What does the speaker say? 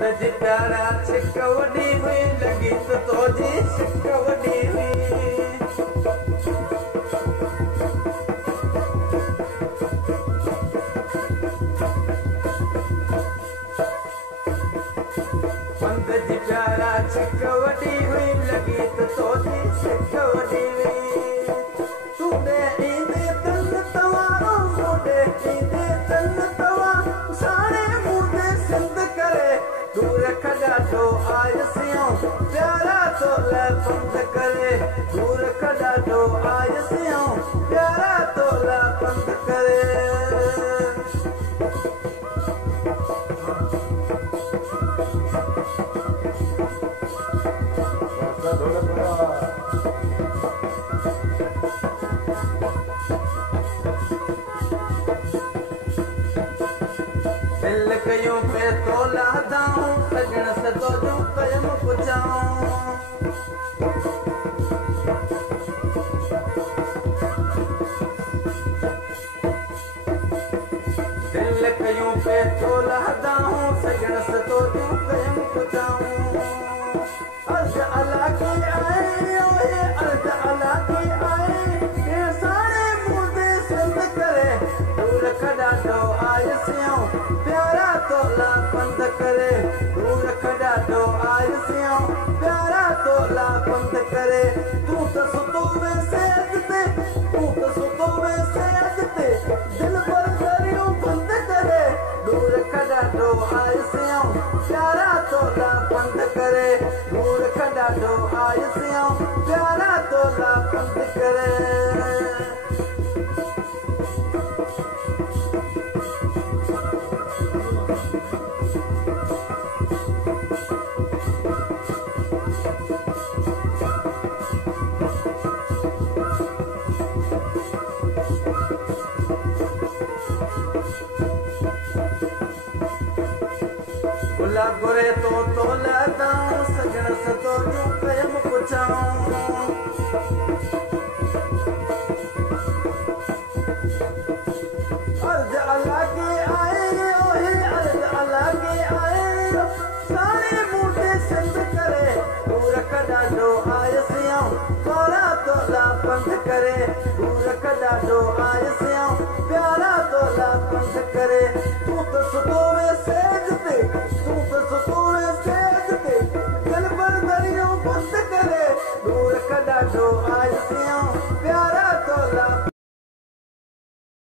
जी प्यारा छिक वॾी हुई लॻी त तुंहिंजी छिक वॾी हुई पंध जी प्यारा छिक वॾी हुई लॻी त तुंहिंजी छिक वॾी हुई तूं ईंदे तन तवारो मोॾे ईंदे तन तवा साणे मुंहिंजे सिंध करे दूर खॾाढो आयसियो प्यारा तोला पंध करे दूर खॾाढो आयसियो प्यारा तोला पंध करे दिल कयूं पे तोला दाऊं सजण सतो जूं कयम पुछाऊं दिल कयूं पे तोला दाऊं सजण सतो जूं कयम पुछाऊं अर्ज अला की आए ओए अर्ज अला की आए ये सारे मुंदे सिंध करे दूर खॾाढो आयसियो प्यारा तोला पंध करे दूर खॾाढो आयसियो प्यारा तोला पंध करे तूं त सुतो वे सेज ते तूं त सुतो वे सेज ते दिल पर दरियो बंद करे दूर खॾाढो आयसियो प्यारा तोला पंध करे दूर खॾाढो आयसियो प्यारा तोला पंध करे गुरे तो तोला दाऊं सजण सतो जूं कयम पुछाऊं अर्ज अला के आए ओहे अर्ज अला के आए सारे मुंडे सिंध करे दूर खॾाढो आयसियो प्यारा तोला पंध करे दूर खॾाढो आयसियो प्यारा तोला पंध करे तूं त सुतो वे सेज ते तूं त सुतो वे सेज ते दिल पर दरियो बंद करे दूर खॾाढो आयसियो